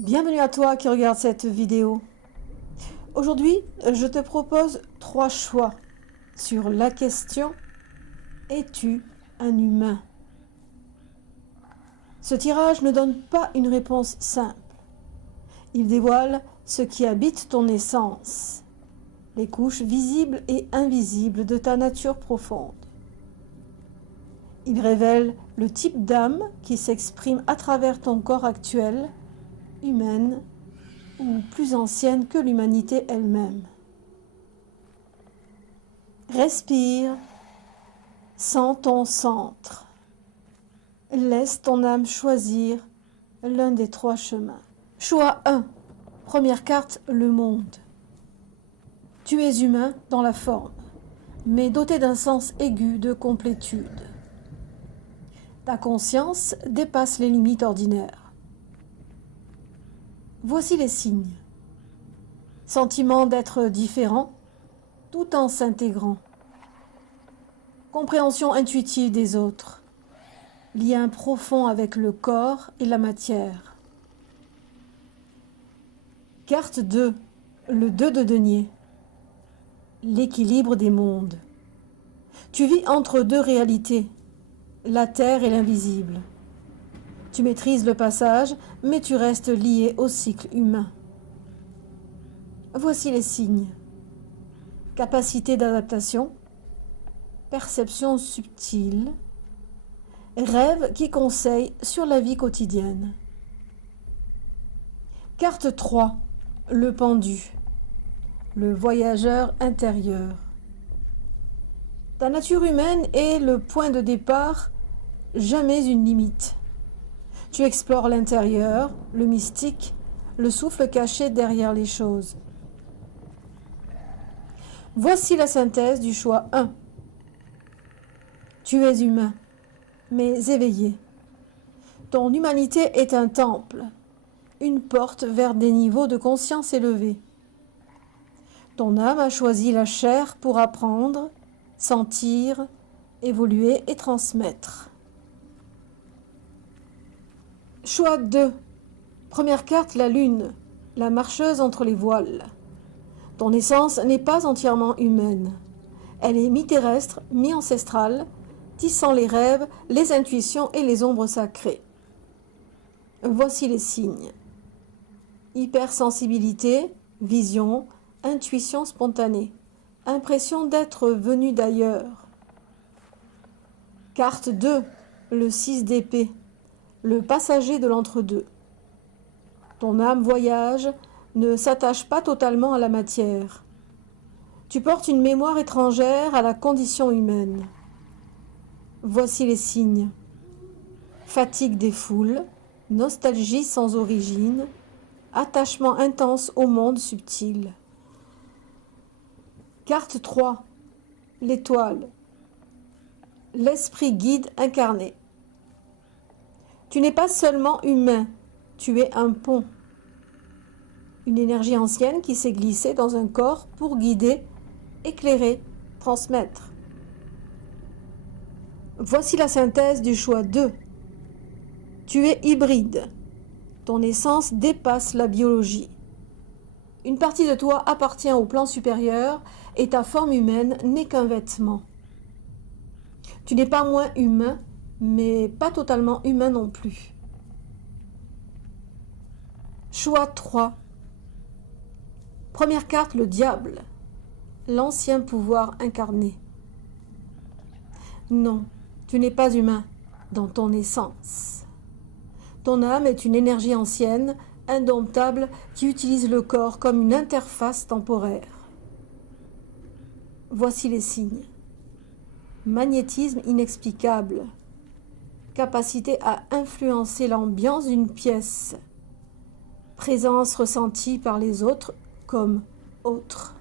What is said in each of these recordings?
Bienvenue à toi qui regarde cette vidéo. Aujourd'hui, je te propose 3 choix sur la question « Es-tu un humain ?» Ce tirage ne donne pas une réponse simple. Il dévoile ce qui habite ton essence, les couches visibles et invisibles de ta nature profonde. Il révèle le type d'âme qui s'exprime à travers ton corps actuel, humaine ou plus ancienne que l'humanité elle-même. Respire, sens ton centre. Laisse ton âme choisir l'un des 3 chemins. Choix 1. Première carte, le monde. Tu es humain dans la forme, mais doté d'un sens aigu de complétude. Ta conscience dépasse les limites ordinaires. Voici les signes. Sentiment d'être différent, tout en s'intégrant. Compréhension intuitive des autres. Lien profond avec le corps et la matière. Carte 2. Le 2 de denier. L'équilibre des mondes. Tu vis entre 2 réalités, la terre et l'invisible. Tu maîtrises le passage, mais tu restes lié au cycle humain. Voici les signes. Capacité d'adaptation, perception subtile, rêve qui conseille sur la vie quotidienne. Carte 3. Le pendu. Le voyageur intérieur. Ta nature humaine est le point de départ, jamais une limite. Tu explores l'intérieur, le mystique, le souffle caché derrière les choses. Voici la synthèse du choix 1. Tu es humain, mais éveillé. Ton humanité est un temple, une porte vers des niveaux de conscience élevés. Ton âme a choisi la chair pour apprendre, sentir, évoluer et transmettre. Choix 2. Première carte, la lune, la marcheuse entre les voiles. Ton essence n'est pas entièrement humaine. Elle est mi-terrestre, mi-ancestrale, tissant les rêves, les intuitions et les ombres sacrées. Voici les signes. Hypersensibilité, vision, intuition spontanée, impression d'être venu d'ailleurs. Carte 2, le 6 d'épée, le passager de l'entre-deux. Ton âme voyage, ne s'attache pas totalement à la matière. Tu portes une mémoire étrangère à la condition humaine. Voici les signes. Fatigue des foules, nostalgie sans origine, attachement intense au monde subtil. Carte 3. L'étoile. L'esprit guide incarné. Tu n'es pas seulement humain, tu es un pont. Une énergie ancienne qui s'est glissée dans un corps pour guider, éclairer, transmettre. Voici la synthèse du choix 2. Tu es hybride. Ton essence dépasse la biologie. Une partie de toi appartient au plan supérieur et ta forme humaine n'est qu'un vêtement. Tu n'es pas moins humain, mais pas totalement humain non plus. Choix 3. Première carte, le diable, l'ancien pouvoir incarné. Non, tu n'es pas humain dans ton essence. Ton âme est une énergie ancienne, indomptable, qui utilise le corps comme une interface temporaire. Voici les signes. Magnétisme inexplicable. Capacité à influencer l'ambiance d'une pièce. Présence ressentie par les autres comme autre.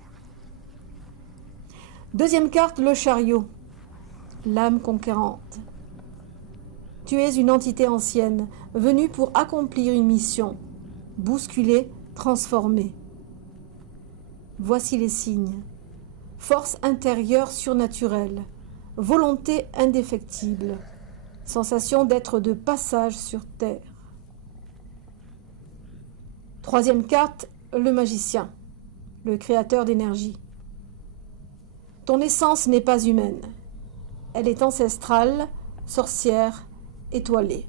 Deuxième carte, le chariot, l'âme conquérante. Tu es une entité ancienne, venue pour accomplir une mission, bousculer, transformer. Voici les signes. Force intérieure surnaturelle, volonté indéfectible, sensation d'être de passage sur terre. Troisième carte, le magicien, le créateur d'énergie. Ton essence n'est pas humaine. Elle est ancestrale, sorcière, étoilée.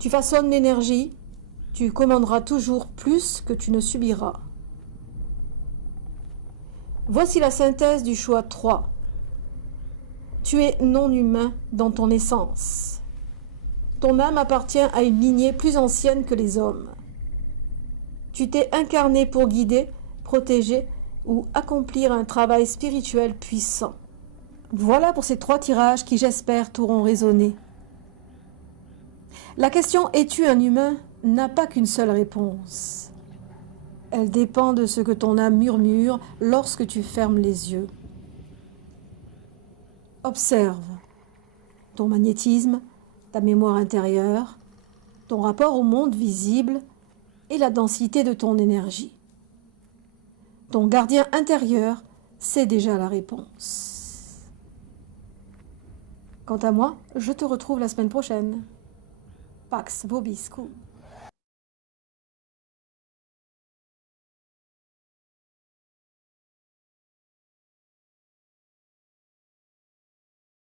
Tu façonnes l'énergie, tu commanderas toujours plus que tu ne subiras. Voici la synthèse du choix 3. Tu es non humain dans ton essence. Ton âme appartient à une lignée plus ancienne que les hommes. Tu t'es incarné pour guider, protéger ou accomplir un travail spirituel puissant. Voilà pour ces 3 tirages qui, j'espère, t'auront résonné. La question « Es-tu un humain ?» n'a pas qu'une seule réponse. Elle dépend de ce que ton âme murmure lorsque tu fermes les yeux. Observe ton magnétisme, ta mémoire intérieure, ton rapport au monde visible et la densité de ton énergie. Ton gardien intérieur sait déjà la réponse. Quant à moi, je te retrouve la semaine prochaine. Pax vobiscum.